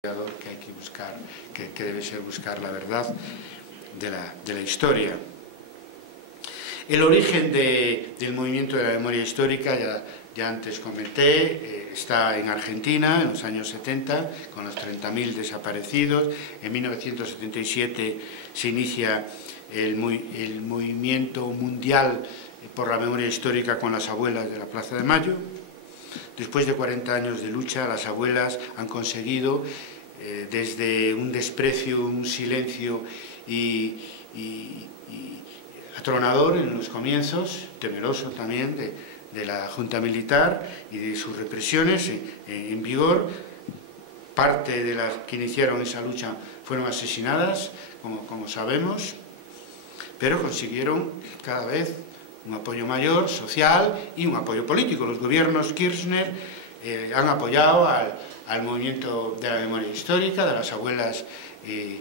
que hay que buscar, que debe ser buscar la verdad de la historia. El origen del movimiento de la memoria histórica, ya antes comenté, está en Argentina en los años 70, con los 30.000 desaparecidos. En 1977 se inicia el movimiento mundial por la memoria histórica con las abuelas de la Plaza de Mayo. Después de 40 años de lucha, las abuelas han conseguido, desde un desprecio, un silencio y atronador en los comienzos, temeroso también de la Junta Militar y de sus represiones en vigor. Parte de las que iniciaron esa lucha fueron asesinadas, como sabemos, pero consiguieron cada vez un apoyo mayor, social, y un apoyo político. Los gobiernos Kirchner han apoyado al movimiento de la memoria histórica, de las abuelas y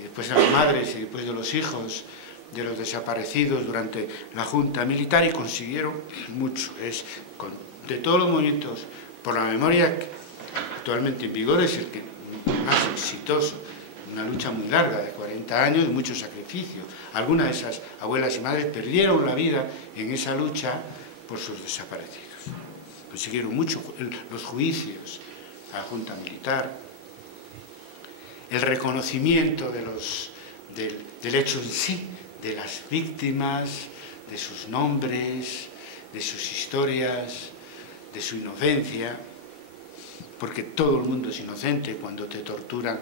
después de las madres y después de los hijos de los desaparecidos durante la Junta Militar, y consiguieron mucho. De todos los movimientos por la memoria actualmente en vigor, es el que más exitoso. Una lucha muy larga, de 40 años, de mucho sacrificio. Algunas de esas abuelas y madres perdieron la vida en esa lucha por sus desaparecidos. Consiguieron mucho los juicios a la Junta Militar, el reconocimiento del hecho en sí, de las víctimas, de sus nombres, de sus historias, de su inocencia, porque todo el mundo es inocente cuando te torturan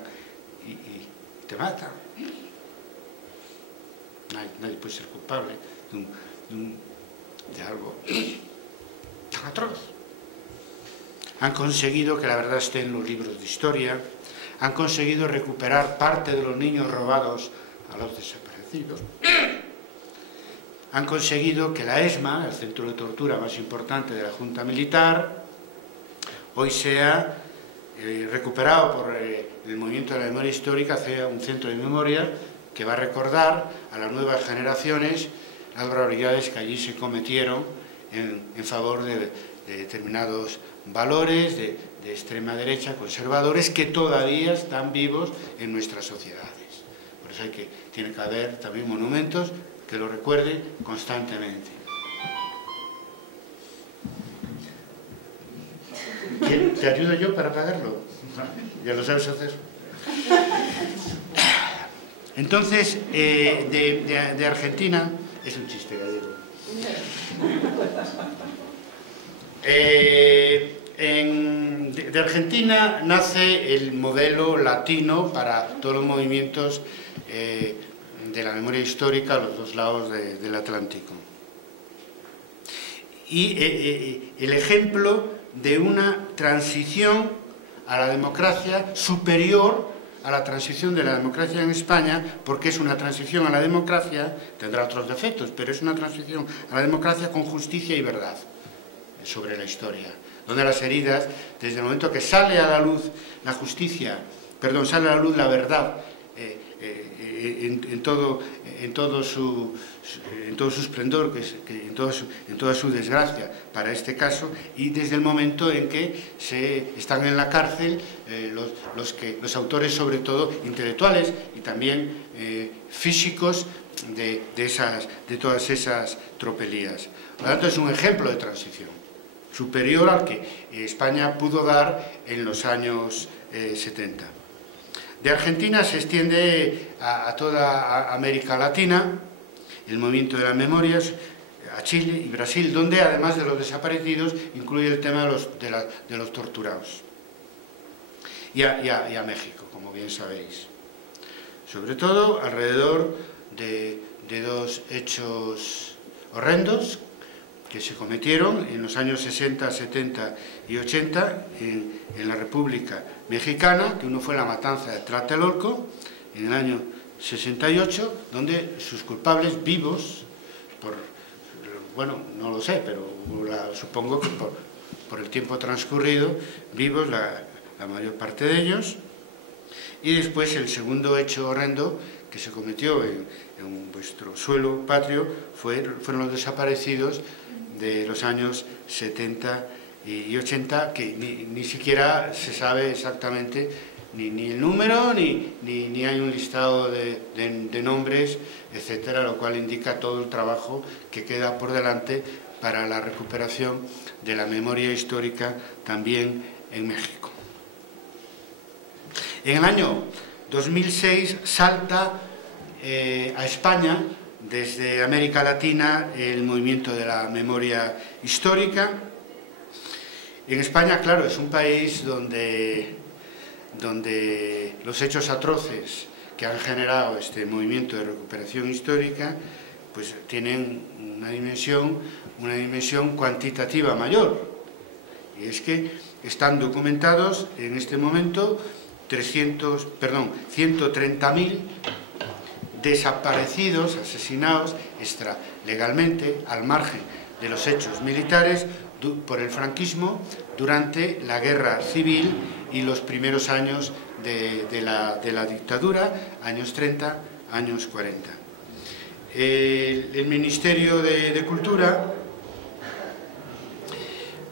y te matan. Nadie puede ser culpable de algo tan atroz. Han conseguido que la verdad esté en los libros de historia, han conseguido recuperar parte de los niños robados a los desaparecidos, han conseguido que la ESMA, el centro de tortura más importante de la Junta Militar, hoy sea recuperado por el movimiento de la memoria histórica, sea un centro de memoria que va a recordar a las nuevas generaciones las barbaridades que allí se cometieron en favor de determinados valores de extrema derecha, conservadores, que todavía están vivos en nuestras sociedades. Por eso tiene que haber también monumentos que lo recuerden constantemente. ¿Te ayudo yo para pagarlo? Ya lo sabes hacer. Entonces, de Argentina, es un chiste gallego. De Argentina nace el modelo latino para todos los movimientos de la memoria histórica a los dos lados del Atlántico. Y el ejemplo de una transición a la democracia superior a la transición de la democracia en España, porque es una transición a la democracia, tendrá otros defectos, pero es una transición a la democracia con justicia y verdad sobre la historia, donde las heridas, desde el momento que sale a la luz la justicia, sale a la luz la verdad, en todo su esplendor, en toda su desgracia para este caso, y desde el momento en que están en la cárcel los autores, sobre todo intelectuales y también físicos, de todas esas tropelías. Por lo tanto, es un ejemplo de transición superior al que España pudo dar en los años 70. De Argentina se extiende a toda América Latina, el movimiento de las memorias, a Chile y Brasil, donde además de los desaparecidos incluye el tema de los torturados. Y a México, como bien sabéis. Sobre todo alrededor de dos hechos horrendos que se cometieron en los años 60, 70 y 80 en la República Mexicana, que uno fue la matanza de Tlatelolco en el año 68, donde sus culpables vivos, no lo sé, pero supongo que por el tiempo transcurrido, vivos la mayor parte de ellos. Y después el segundo hecho horrendo que se cometió en vuestro suelo patrio fueron los desaparecidos de los años 70 y 80, que ni siquiera se sabe exactamente ni el número, ni hay un listado de nombres, etcétera, lo cual indica todo el trabajo que queda por delante para la recuperación de la memoria histórica también en México. En el año 2006 salta a España, desde América Latina, el movimiento de la memoria histórica. En España, claro, es un país donde los hechos atroces que han generado este movimiento de recuperación histórica pues tienen una dimensión cuantitativa mayor. Y es que están documentados en este momento 130.000 desaparecidos, asesinados extralegalmente, al margen de los hechos militares, por el franquismo durante la guerra civil y los primeros años de la dictadura, años 30, años 40. El Ministerio de Cultura,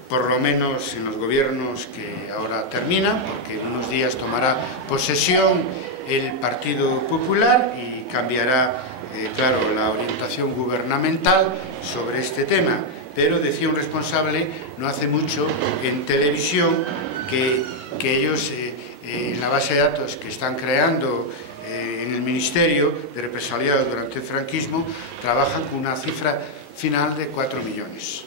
por lo menos en los gobiernos que ahora terminan, porque en unos días tomará posesión el Partido Popular y cambiará, claro, la orientación gubernamental sobre este tema. Pero decía un responsable no hace mucho en televisión que ellos en la base de datos que están creando en el Ministerio de Represaliados durante el franquismo trabajan con una cifra final de 4 millones.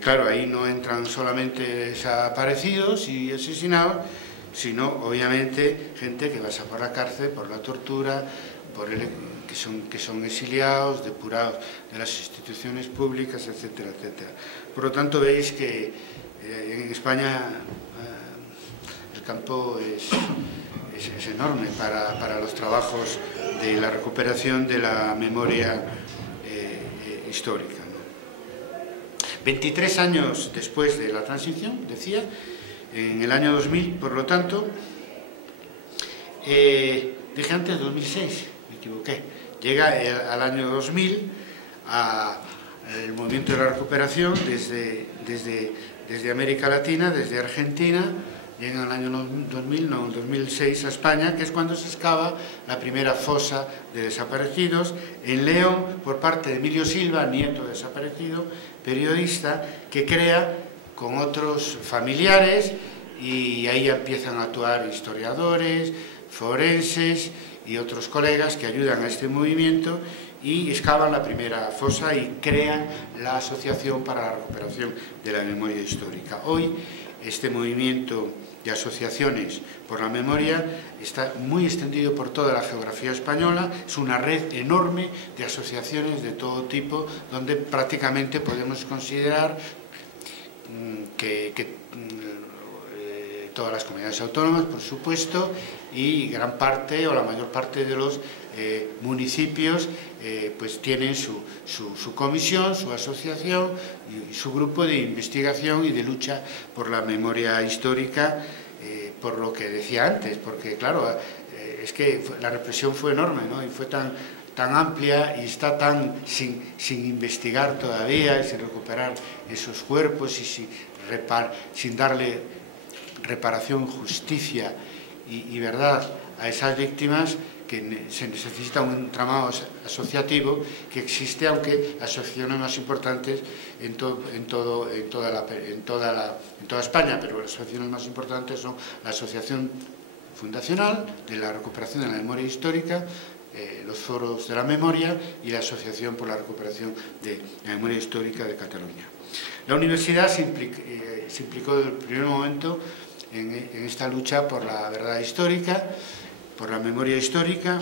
Claro, ahí no entran solamente desaparecidos y asesinados, sino obviamente gente que pasa por la cárcel, por la tortura, que son exiliados, depurados de las instituciones públicas, etcétera, etcétera. Por lo tanto, veis que en España el campo es enorme para los trabajos de la recuperación de la memoria histórica, ¿no? 23 años después de la transición, decía, en el año 2000, por lo tanto, dije antes 2006, me equivoqué, llega al año 2000 el movimiento de la recuperación desde América Latina, desde Argentina, llega al año 2000, no, 2006 a España, que es cuando se excava la primera fosa de desaparecidos en León por parte de Emilio Silva, nieto desaparecido, periodista, que crea con otros familiares, y ahí empiezan a actuar historiadores, forenses y otros colegas que ayudan a este movimiento y excavan la primera fosa y crean la Asociación para la Recuperación de la Memoria Histórica. Hoy este movimiento de asociaciones por la memoria está muy extendido por toda la geografía española, es una red enorme de asociaciones de todo tipo, donde prácticamente podemos considerar que todas las comunidades autónomas, por supuesto, y gran parte o la mayor parte de los municipios pues tienen su comisión, su asociación y su grupo de investigación y de lucha por la memoria histórica, por lo que decía antes, porque claro, es que la represión fue enorme, ¿no? Y fue tan amplia y está tan sin investigar todavía y sin recuperar esos cuerpos y sin darle reparación, justicia y verdad a esas víctimas, que se necesita un entramado asociativo que existe, aunque las asociaciones más importantes en toda España, pero las asociaciones más importantes son la Asociación Fundacional de la Recuperación de la Memoria Histórica, los Foros de la Memoria y la Asociación por la Recuperación de la Memoria Histórica de Cataluña. La universidad se implicó desde el primer momento en esta lucha por la verdad histórica, por la memoria histórica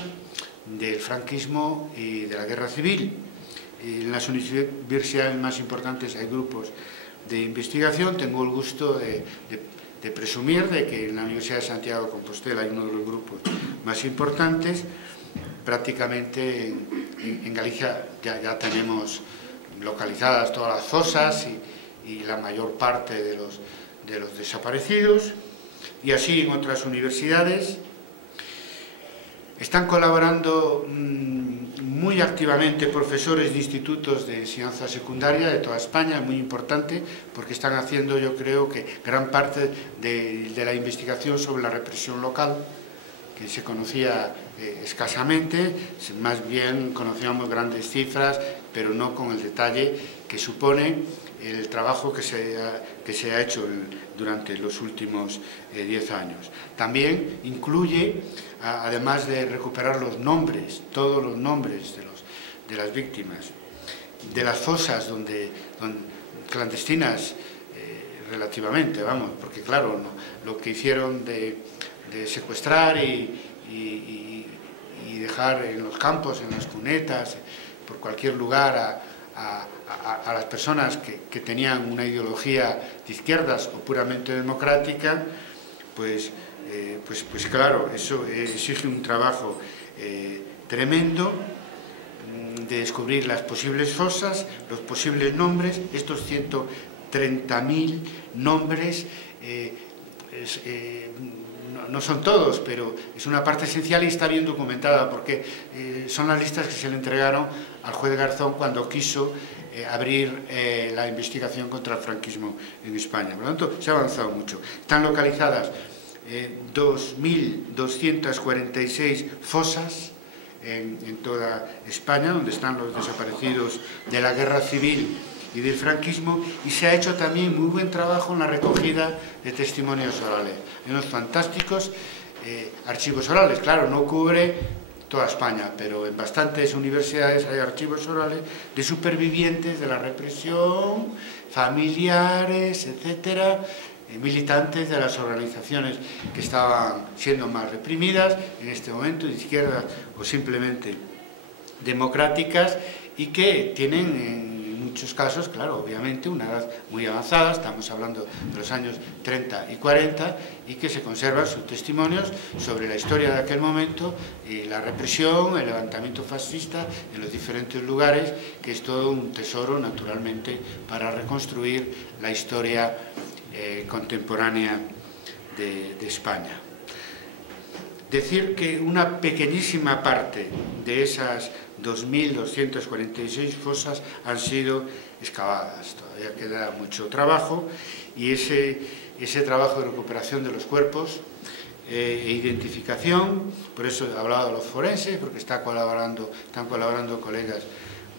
del franquismo y de la guerra civil. En las universidades más importantes hay grupos de investigación. Tengo el gusto de presumir de que en la Universidad de Santiago de Compostela hay uno de los grupos más importantes. Prácticamente en Galicia ya tenemos localizadas todas las fosas y la mayor parte de los desaparecidos, y así en otras universidades. Están colaborando muy activamente profesores de institutos de enseñanza secundaria de toda España, es muy importante, porque están haciendo, yo creo, que gran parte de la investigación sobre la represión local, que se conocía escasamente, más bien conocíamos grandes cifras, pero no con el detalle que supone el trabajo que se ha hecho durante los últimos 10 años. También incluye, además de recuperar los nombres, todos los nombres de las víctimas, de las fosas clandestinas, relativamente, vamos, porque claro, lo que hicieron de secuestrar y dejar en los campos, en las cunetas, por cualquier lugar a las personas que tenían una ideología de izquierdas o puramente democrática, pues claro, eso exige un trabajo tremendo de descubrir las posibles fosas, los posibles nombres, estos 130.000 nombres. No son todos, pero es una parte esencial y está bien documentada, porque son las listas que se le entregaron al juez Garzón cuando quiso abrir la investigación contra el franquismo en España. Por lo tanto, se ha avanzado mucho. Están localizadas 2.246 fosas en toda España, donde están los desaparecidos de la guerra civil y del franquismo, y se ha hecho también muy buen trabajo en la recogida de testimonios orales. Hay unos fantásticos archivos orales, claro, no cubre toda España, pero en bastantes universidades hay archivos orales de supervivientes de la represión, familiares, etcétera, militantes de las organizaciones que estaban siendo más reprimidas en este momento, de izquierda o simplemente democráticas, y que tienen en muchos casos, claro, obviamente una edad muy avanzada, estamos hablando de los años 30 y 40, y que se conservan sus testimonios sobre la historia de aquel momento y la represión, el levantamiento fascista en los diferentes lugares, que es todo un tesoro, naturalmente, para reconstruir la historia contemporánea de España. Decir que una pequeñísima parte de esas 2.246 fosas han sido excavadas. Todavía queda mucho trabajo, y ese trabajo de recuperación de los cuerpos e identificación, por eso he hablado de los forenses, porque están colaborando colegas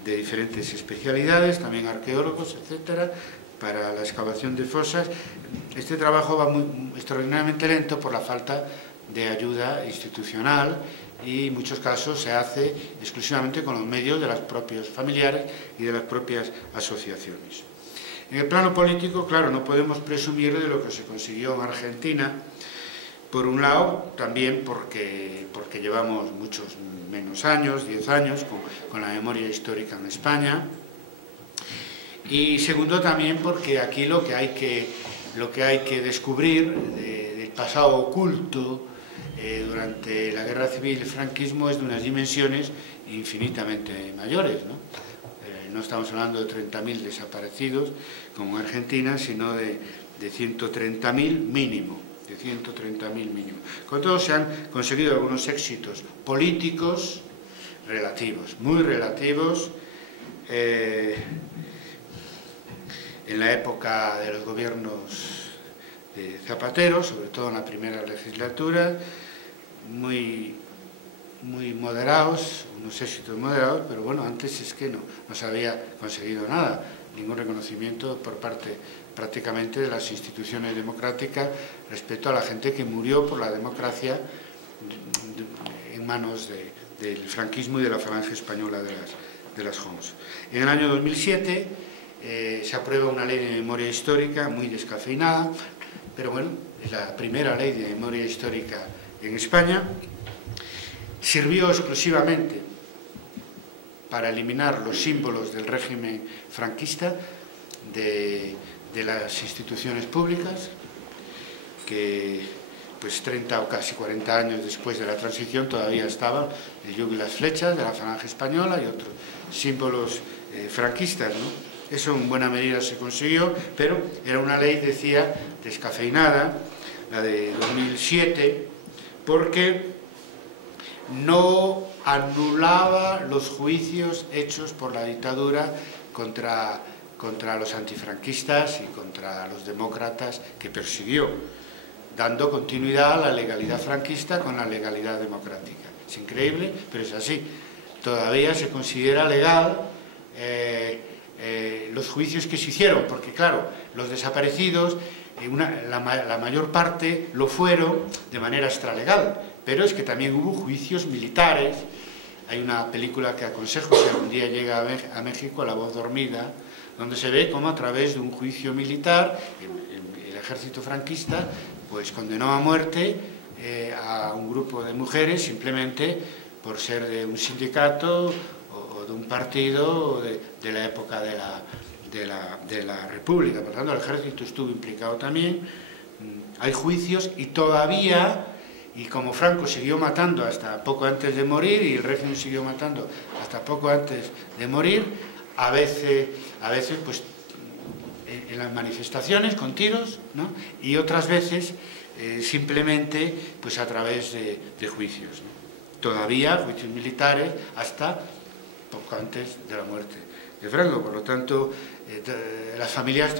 de diferentes especialidades, también arqueólogos, etcétera, para la excavación de fosas. Este trabajo va extraordinariamente lento por la falta de ayuda institucional, y en muchos casos se hace exclusivamente con los medios de los propios familiares y de las propias asociaciones. En el plano político, claro, no podemos presumir de lo que se consiguió en Argentina, por un lado, también porque llevamos muchos menos años, 10 años, con la memoria histórica en España, y segundo también porque aquí lo que hay que descubrir del pasado oculto durante la guerra civil y el franquismo es de unas dimensiones infinitamente mayores, ¿no? No estamos hablando de 30.000 desaparecidos como en Argentina, sino de 130.000 mínimo, de 130.000 mínimo. Con todo, se han conseguido algunos éxitos políticos relativos, muy relativos, en la época de los gobiernos de Zapatero, sobre todo en la primera legislatura, muy moderados, unos éxitos moderados, pero bueno, antes es que no se había conseguido nada, ningún reconocimiento por parte prácticamente de las instituciones democráticas respecto a la gente que murió por la democracia en manos del franquismo y de la falange española de las JONS. En el año 2007 se aprueba una ley de memoria histórica muy descafeinada, pero bueno, es la primera ley de memoria histórica en España. Sirvió exclusivamente para eliminar los símbolos del régimen franquista de las instituciones públicas, que pues 30 o casi 40 años después de la transición todavía estaban el yugo y las flechas de la falange española y otros símbolos franquistas, ¿no? Eso en buena medida se consiguió, pero era una ley, decía, descafeinada, la de 2007, porque no anulaba los juicios hechos por la dictadura contra los antifranquistas y contra los demócratas que persiguió, dando continuidad a la legalidad franquista con la legalidad democrática. Es increíble, pero es así. Todavía se considera legal los juicios que se hicieron, porque claro, los desaparecidos, la mayor parte lo fueron de manera extralegal, pero es que también hubo juicios militares. Hay una película que aconsejo si algún día llega a México, La voz dormida, donde se ve cómo a través de un juicio militar el ejército franquista pues condenó a muerte a un grupo de mujeres simplemente por ser de un sindicato o de un partido de la época de la República. Por tanto, el ejército estuvo implicado también. Hay juicios y todavía, y como Franco siguió matando hasta poco antes de morir y el régimen siguió matando hasta poco antes de morir, a veces pues en las manifestaciones con tiros, ¿no? Y otras veces simplemente pues a través de juicios, ¿no? Todavía juicios militares hasta poco antes de la muerte de Franco. Por lo tanto, las familias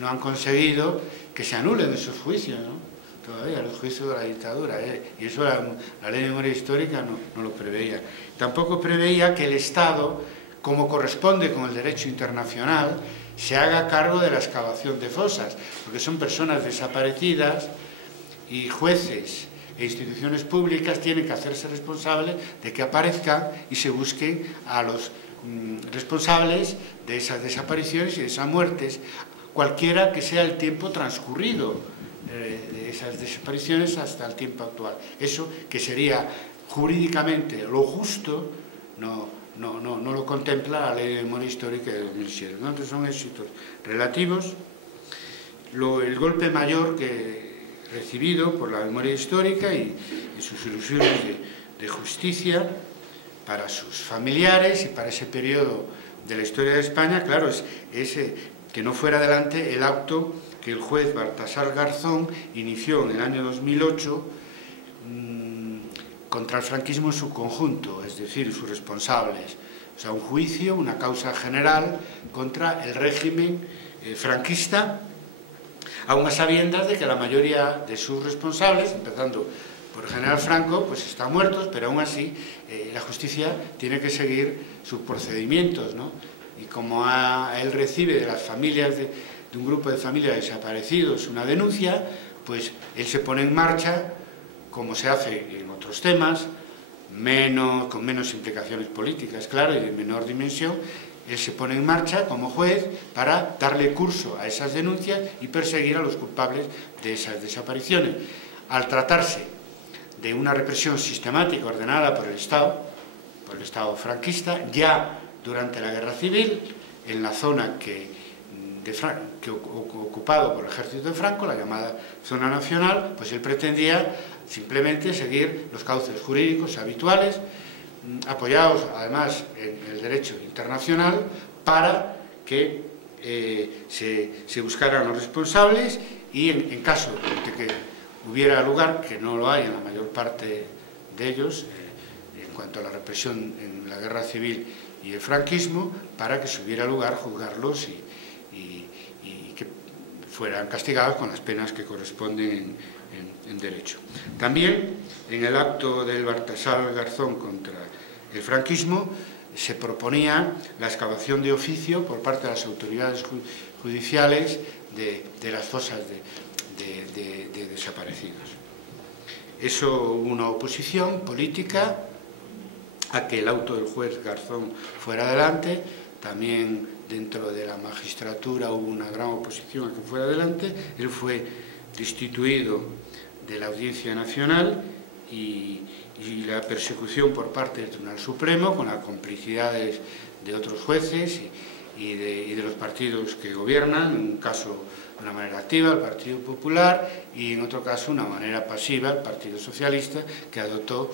no han conseguido que se anulen esos juicios, ¿no? Todavía los juicios de la dictadura, y eso la ley de memoria histórica no lo preveía. Tampoco preveía que el Estado, como corresponde con el derecho internacional, se haga cargo de la excavación de fosas, porque son personas desaparecidas y jueces e instituciones públicas tienen que hacerse responsables de que aparezcan y se busquen a los responsables de esas desapariciones y de esas muertes, cualquiera que sea el tiempo transcurrido de esas desapariciones hasta el tiempo actual. Eso, que sería jurídicamente lo justo, no lo contempla la Ley de Memoria Histórica de 2007. Entonces son éxitos relativos. El golpe mayor que recibido por la memoria histórica y sus ilusiones de justicia para sus familiares y para ese periodo de la historia de España, claro, es que no fuera adelante el acto que el juez Baltasar Garzón inició en el año 2008 contra el franquismo en su conjunto, es decir, sus responsables. O sea, un juicio, una causa general contra el régimen franquista, aun a sabiendas de que la mayoría de sus responsables, empezando por el general Franco, pues están muertos, pero aún así la justicia tiene que seguir sus procedimientos, ¿no? Y como él recibe de las familias de un grupo de familias desaparecidos una denuncia, pues él se pone en marcha, como se hace en otros temas, con menos implicaciones políticas, claro, y de menor dimensión. Él se pone en marcha como juez para darle curso a esas denuncias y perseguir a los culpables de esas desapariciones. Al tratarse de una represión sistemática ordenada por el Estado franquista, ya durante la Guerra Civil, en la zona ocupado por el ejército de Franco, la llamada zona nacional, pues él pretendía simplemente seguir los cauces jurídicos habituales, apoyados además en el derecho internacional, para que se buscaran los responsables y en caso de que hubiera lugar, que no lo hay en la mayor parte de ellos, en cuanto a la represión en la Guerra Civil y el franquismo, para que se hubiera lugar juzgarlos y que fueran castigados con las penas que corresponden en derecho. También en el acto del Baltasar Garzón contra el franquismo se proponía la excavación de oficio por parte de las autoridades judiciales de las fosas de desaparecidos. Eso hubo una oposición política a que el auto del juez Garzón fuera adelante. También dentro de la magistratura hubo una gran oposición a que fuera adelante. Él fue destituido de la Audiencia Nacional y la persecución por parte del Tribunal Supremo, con las complicidades de otros jueces y de los partidos que gobiernan, en un caso de una manera activa, el Partido Popular, y en otro caso de una manera pasiva, el Partido Socialista, que adoptó,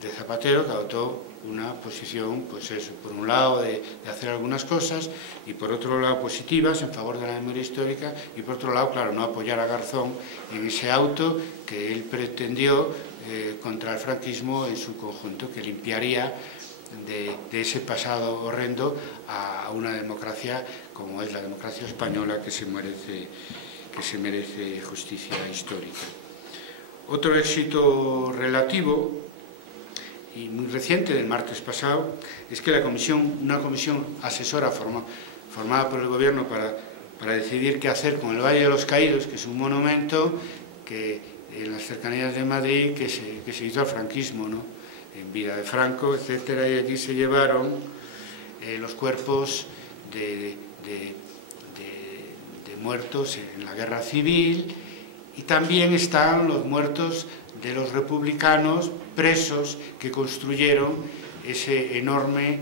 de Zapatero, que adoptó una posición, pues eso, por un lado de hacer algunas cosas y por otro lado positivas en favor de la memoria histórica, y por otro lado, claro, no apoyar a Garzón en ese auto que él pretendió contra el franquismo en su conjunto, que limpiaría de ese pasado horrendo a una democracia como es la democracia española, que se merece justicia histórica. Otro éxito relativo y muy reciente del martes pasado es que una comisión asesora formada por el gobierno para decidir qué hacer con el Valle de los Caídos, que es un monumento que en las cercanías de Madrid que se hizo al franquismo, ¿no? En vida de Franco, etcétera, y allí se llevaron los cuerpos de muertos en la guerra civil, y también están los muertos de los republicanos presos que construyeron ese enorme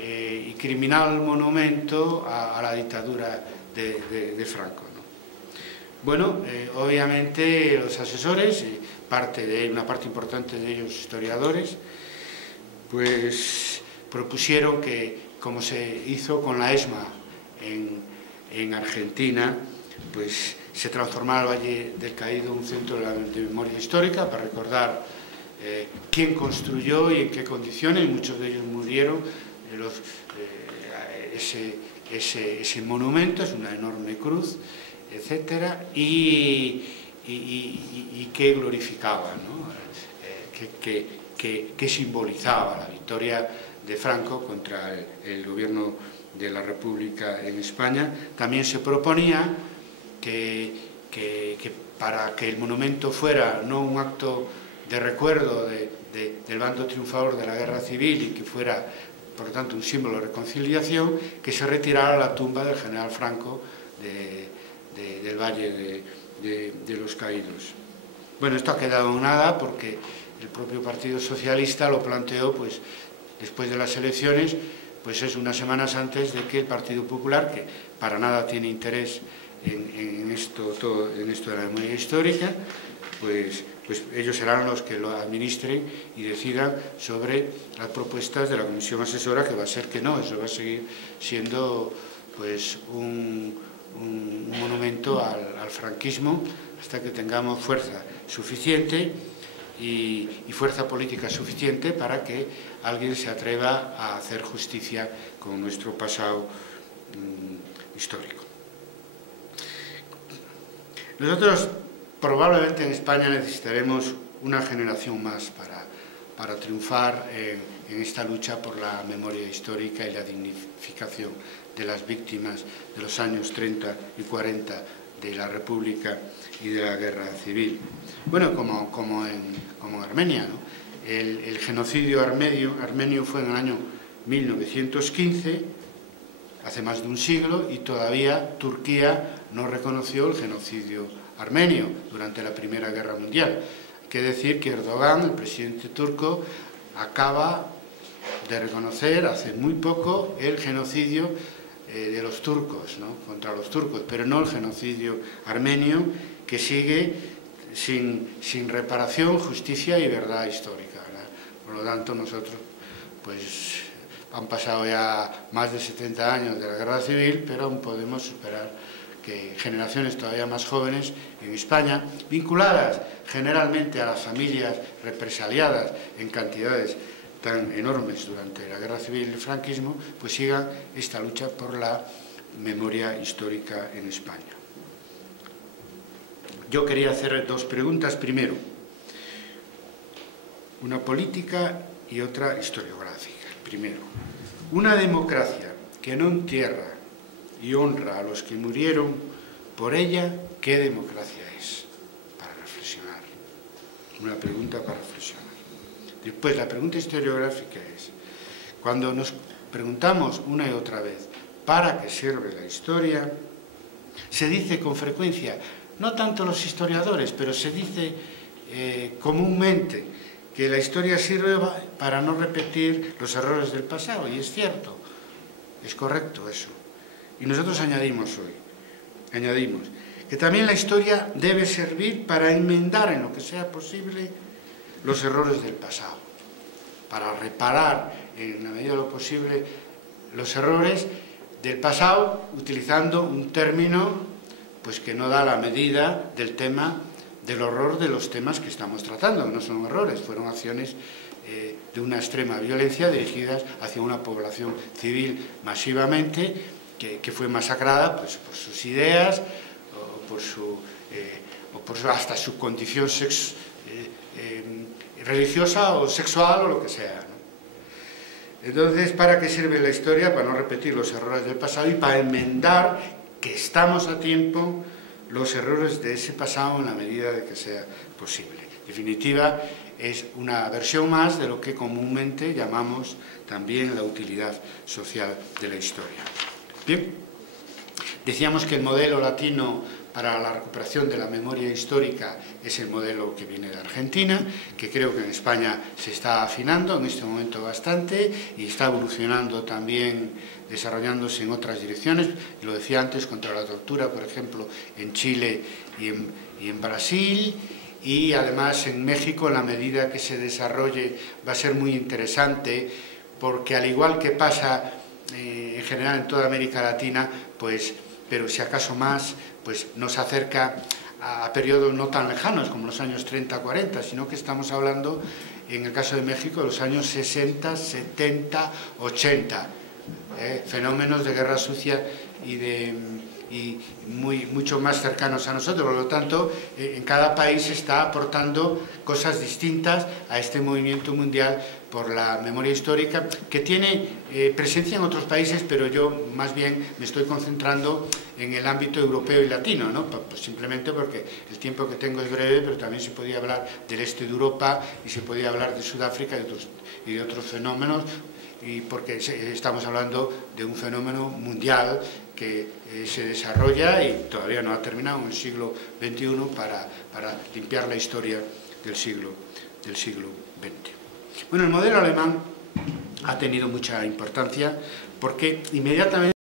y criminal monumento a la dictadura de Franco, ¿no? Bueno, obviamente los asesores, una parte importante de ellos historiadores, pues propusieron que, como se hizo con la ESMA en Argentina, pues se transformara el Valle del Caído en un centro de memoria histórica para recordar quién construyó y en qué condiciones. Muchos de ellos murieron. Ese monumento es una enorme cruz, etcétera, y que glorificaba, ¿no? que simbolizaba la victoria de Franco contra el gobierno de la República en España. También se proponía que para que el monumento fuera no un acto de recuerdo del bando triunfador de la guerra civil y que fuera, por lo tanto, un símbolo de reconciliación, que se retirara la tumba del general Franco del Valle de los Caídos. Bueno, esto ha quedado en nada porque el propio Partido Socialista lo planteó pues después de las elecciones, pues es unas semanas antes de que el Partido Popular, que para nada tiene interés en esto de la memoria histórica, pues ellos serán los que lo administren y decidan sobre las propuestas de la comisión asesora, que va a ser que no, eso va a seguir siendo pues un monumento al franquismo hasta que tengamos fuerza suficiente y fuerza política suficiente para que alguien se atreva a hacer justicia con nuestro pasado histórico. Nosotros probablemente en España necesitaremos una generación más para triunfar en esta lucha por la memoria histórica y la dignificación de las víctimas de los años 30 y 40 de la República y de la Guerra Civil. Bueno, como en Armenia, ¿no? El genocidio armenio fue en el año 1915, hace más de un siglo, y todavía Turquía no reconoció el genocidio armenio durante la Primera Guerra Mundial. Hay que decir que Erdogan, el presidente turco, acaba de reconocer hace muy poco el genocidio de los turcos, ¿no? Contra los turcos, pero no el genocidio armenio, que sigue sin reparación, justicia y verdad histórica, ¿verdad? Por lo tanto, nosotros, pues, han pasado ya más de 70 años de la Guerra Civil, pero aún podemos esperar que generaciones todavía más jóvenes en España, vinculadas generalmente a las familias represaliadas en cantidades tan enormes durante la Guerra Civil y el franquismo, pues sigan esta lucha por la memoria histórica en España. Yo quería hacer dos preguntas. Primero, una política y otra historiográfica. Primero, una democracia que no entierra y honra a los que murieron por ella, ¿qué democracia es? Para reflexionar. Una pregunta para reflexionar. Después, la pregunta historiográfica es, cuando nos preguntamos una y otra vez, ¿para qué sirve la historia? Se dice con frecuencia, no tanto los historiadores, pero se dice comúnmente que la historia sirve para no repetir los errores del pasado, y es cierto, es correcto eso. Y nosotros añadimos que también la historia debe servir para enmendar en lo que sea posible los errores del pasado, para reparar en la medida de lo posible los errores del pasado, utilizando un término pues que no da la medida del tema del horror de los temas que estamos tratando, no son horrores, fueron acciones de una extrema violencia dirigidas hacia una población civil masivamente que fue masacrada pues, por sus ideas o por hasta su condición religiosa o sexual o lo que sea, ¿no? Entonces, ¿para qué sirve la historia? Para no repetir los errores del pasado y para enmendar, que estamos a tiempo, los errores de ese pasado en la medida de que sea posible. En definitiva, es una versión más de lo que comúnmente llamamos también la utilidad social de la historia. Bien, decíamos que el modelo latino para la recuperación de la memoria histórica es el modelo que viene de Argentina, que creo que en España se está afinando en este momento bastante y está evolucionando también, desarrollándose en otras direcciones. Lo decía antes, contra la tortura, por ejemplo, en Chile y en Brasil, y además en México, en la medida que se desarrolle, va a ser muy interesante, porque al igual que pasa en general en toda América Latina, pues, pero si acaso más, pues nos acerca a periodos no tan lejanos como los años 30-40, sino que estamos hablando, en el caso de México, de los años 60, 70, 80, fenómenos de guerra sucia y mucho más cercanos a nosotros. Por lo tanto, en cada país está aportando cosas distintas a este movimiento mundial por la memoria histórica, que tiene presencia en otros países, pero yo más bien me estoy concentrando en el ámbito europeo y latino, ¿no? Pues simplemente porque el tiempo que tengo es breve, pero también se podía hablar del este de Europa y se podía hablar de Sudáfrica y de otros fenómenos, y porque estamos hablando de un fenómeno mundial que se desarrolla y todavía no ha terminado en el siglo XXI para limpiar la historia del siglo XX. Bueno, el modelo alemán ha tenido mucha importancia porque inmediatamente